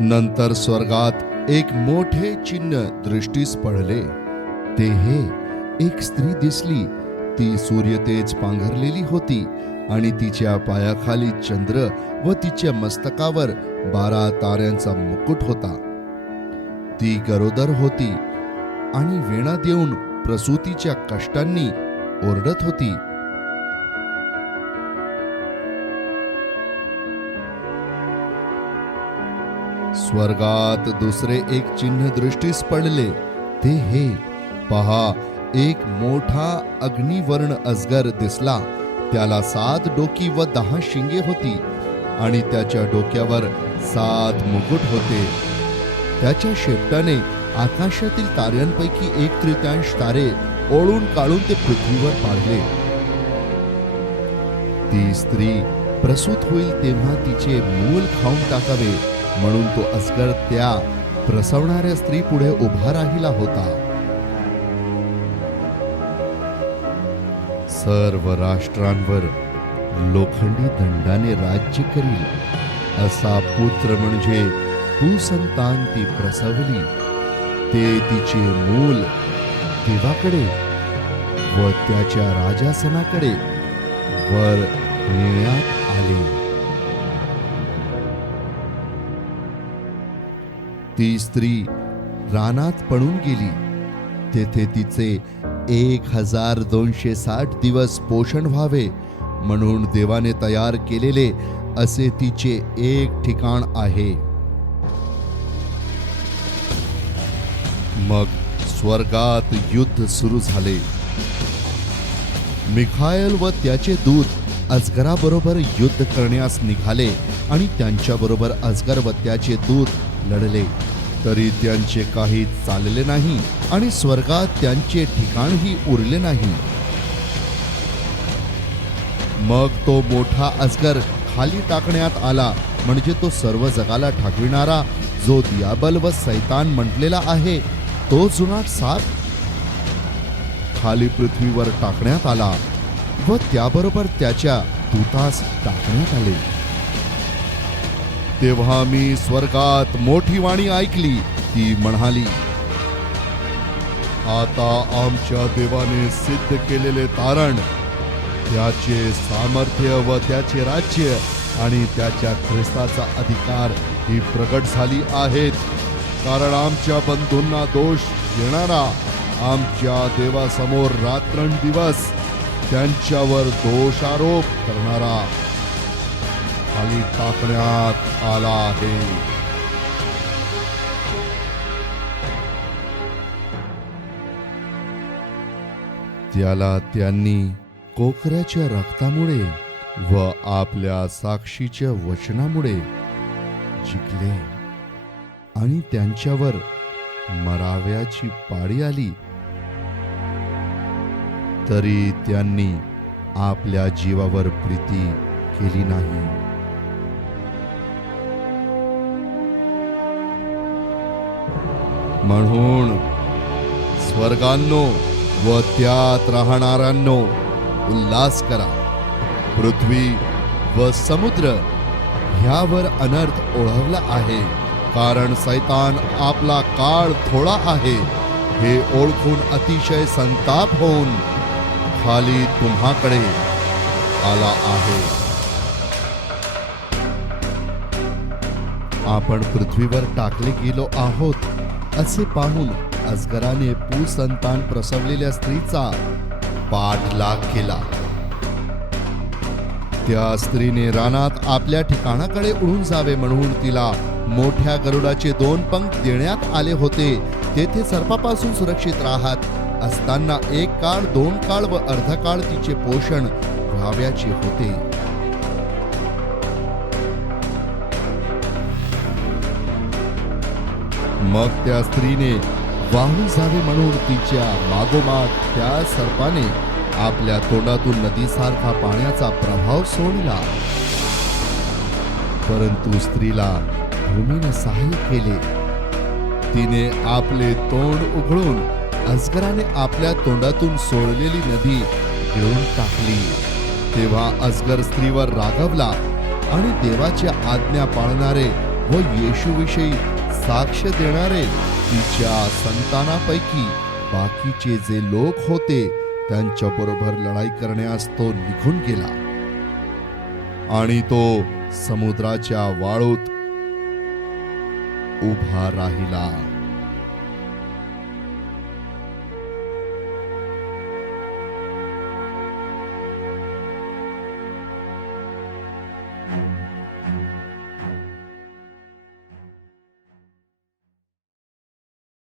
नंतर स्वर्गात एक मोठे चिन्ह दृष्टीस पडले. ते हे एक स्त्री दिसली. ती सूर्यतेज पांघरलेली होती आणि तिच्या पायाखाली चंद्र व तिच्या मस्तकावर बारा ताऱ्यांचा मुकुट होता. ती गरोदर होती आणि वेणा देऊन प्रसूतीच्या कष्टांनी ओरडत होती. स्वर्गात दुसरे एक चिन्ह दृष्टीस पडले ते हे. पहा एक मोठा अग्निवर्ण अजगर दिसला. त्याला सात डोकी व दहा शिंगे होती आणि त्याच्या डोक्यावर सात मुकुट होते. त्याच्या शेपटाने आकाशातील ताऱ्यांपैकी एक तृतीयांश तारे ओळून काढून ते पृथ्वीवर पाडले. ती स्त्री प्रसूत होईल तेव्हा तिचे मूल खाऊन टाकावे. म्हणून तो अस्कर त्या प्रसवणाऱ्या स्त्री पुढे उभा राहिला होता. सर्व राष्ट्रांवर लोखंडी दंडाने राज्य करील असा पुत्र म्हणजे कुसंतान ती प्रसवली. ते तिचे मूल देवाकडे व त्याच्या राजासनाकडे वर नेण्यात आले. ती स्त्री रानात पळून गेली. तेथे तिचे एक हजार दोनशे साठ दिवस पोषण व्हावे म्हणून देवाने तयार केलेले असे तिचे एक ठिकाण आहे. मग स्वर्गात युद्ध सुरू झाले. मिखायल व त्याचे दूत अजगराबरोबर युद्ध करण्यास निघाले आणि त्यांच्याबरोबर अजगर व त्याचे दूत लढले. तरी त्यांचे काही चालले नाही आणि स्वर्गात त्यांचे ठिकाणही उरले नाही. मग तो मोठा अजगर खाली टाकण्यात आला. म्हणजे तो सर्व जगाला ठाकविणारा जो दियाबल व सैतान म्हटलेला आहे तो जुनाट साप खाली पृथ्वीवर टाकण्यात आला व त्याबरोबर त्याच्या दूतास टाकण्यात आले. तेव्हा मी स्वर्गात मोठी वाणी ऐकली ती म्हणाली आता आमच्या देवाने सिद्ध केलेले तारण त्याचे सामर्थ्य व त्याचे राज्य आणि त्याच्या ख्रिस्ताचा अधिकार ही प्रगट झाली आहेत. कारण आमच्या बंधूंना दोष देणारा आमच्या देवासमोर रात्रंदिवस त्यांच्यावर दोषारोप करणारा खाली टाकण्यात आला आहे. त्याला त्यांनी कोकऱ्याच्या रक्तामुळे व आपल्या साक्षीच्या वचनामुळे जिंकले आणि त्यांच्यावर मराव्याची पाळी आली. तरी त्यांनी आपल्या जीवावर प्रीती केली नाही. म्हणून स्वर्गांनो व त्यात राहणाऱ्यांनो उल्हास करा. पृथ्वी व समुद्र ह्यावर अनर्थ ओढवला आहे कारण सैतान आपला काळ थोडा आहे हे ओळखून अतिशय संताप होऊन खाली तुम्हाकडे आला आहे. आपण पृथ्वीवर टाकले गेलो आहोत. असे पाहून अजगराने पुसंतान प्रसवलेल्या स्त्रीचा पाठलाग केला. त्या स्त्रीने रानात आपल्या ठिकाणाकडे उडून जावे म्हणून तिला मोठ्या गरुडाचे दोन पंख देण्यात आले होते. तेथे सर्पापासून सुरक्षित राहत असताना एक काळ दोन काळ व अर्धकाळ तिचे पोषण व्हाव्याचे होते. मग त्या स्त्रीने वाहून जावे म्हणून तिच्या मागोमाग त्या सर्पाने आपल्या तोंडातून नदीसारखा पाण्याचा प्रभाव सोडला. परंतु स्त्रीला भूमीने सहाय्य केले. तिने आपले तोंड उघडून अजगराने आपल्या तोंडातून सोडलेली नदी गिळून टाकली. तेव्हा अजगर स्त्रीवर रागवला आणि देवाच्या आज्ञा पाळणारे व येशूविषयी साक्ष देणारे तिच्या संतानापैकी बाकीचे जे लोक होते त्यांच्या बरोबर लढाई करण्यास तो निघून गेला. आणि तो समुद्राच्या वाळूत उभा राहिला.